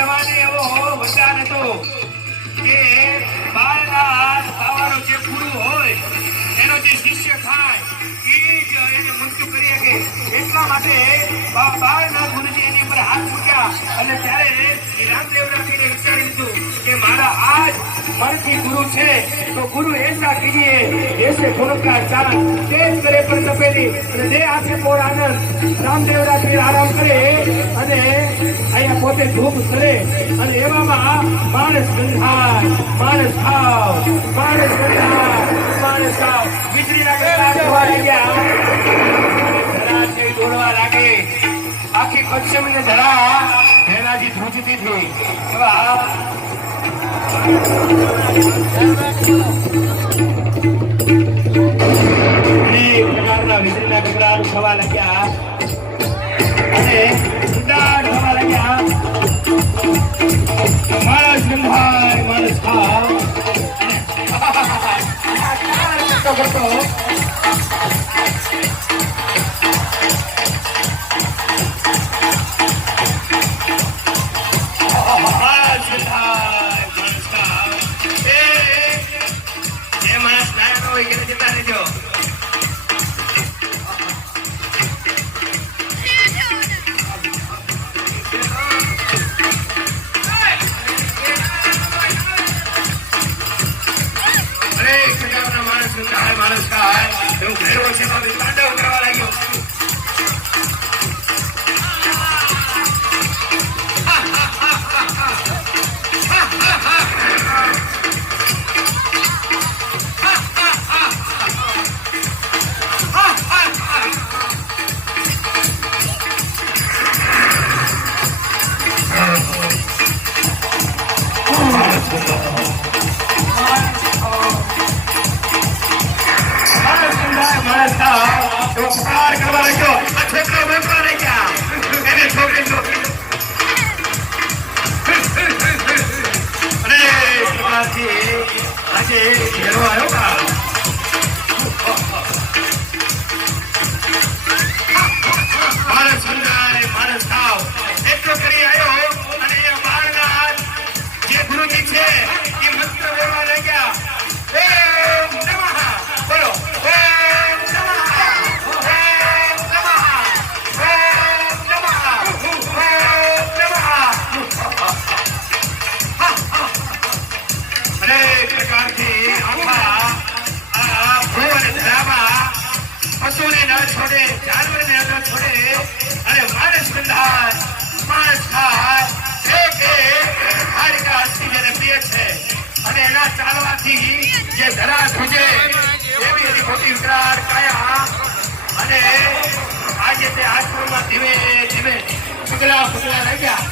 ભગવાને એવો વરદાન હતો કે બાળના ખાવાનો જે પૂરું હોય એનો જે શિષ્ય થાય એ જ એને મુક્ત કરી શકે. એટલા માટે બાળના ગુરુજી એની ઉપર હાથ મૂક્યા અને ત્યારે રામદેવ રાખીને વિચારી લીધું કે મારા આજ મનથી ગુરુ છે તો ગુરુ એસા કીજીએ ऐसे गुरु का चांद तेज करे पर तपेली અને દે આંખે પોર આનંદ. રામદેવ રાખી આરામ કરે અને અહીંયા પોતે ધૂપ કરે અને એવામાં માણસ ગંધાય, માણસ ખાવ, માણસ ગંધાય, માણસ ખાવ. વીજળીના ગરબા થવા લાગ્યા, ધરા છે દોડવા લાગે. આખી પશ્ચિમને ધરા ભેલાજી ધ્રુજતી થઈ. વીજળીના ગગડાટ થવા લાગ્યા અને ઉડાટ થવા લાગ્યા. માણસ ગંધાય, માણસ ખાવ કરતો માણસ ખાય એવું ઘેર વર્ષે તાંડવ કરવા લાગ્યો. કરવા લાગ્યો. આ છોકરો વેપરા લઈ ગયા એને છોકરી અને આજે ઘેરો આવ્યો કા માણસ સમજાય, માણસ ખાવ એટલો કરી આવ્યો અને એ બાળના જે ગુરુજી છે એ મંત્ર બોલવા લાગ્યા. બોલો પશુને ન છોડે, જાનવરને ન છોડે અને માણસ ગંધાય, માણસ ખાય. હારિકા અસ્થિ જેને પ્રિય છે અને એના ચાલવાથી જે ધરા ધ્રુજે એવી એની મોટી વિકરાળ કાયા અને આજે તે આશ્રમમાં ધીમે ધીમે પગલા પગલા રહી ગયા.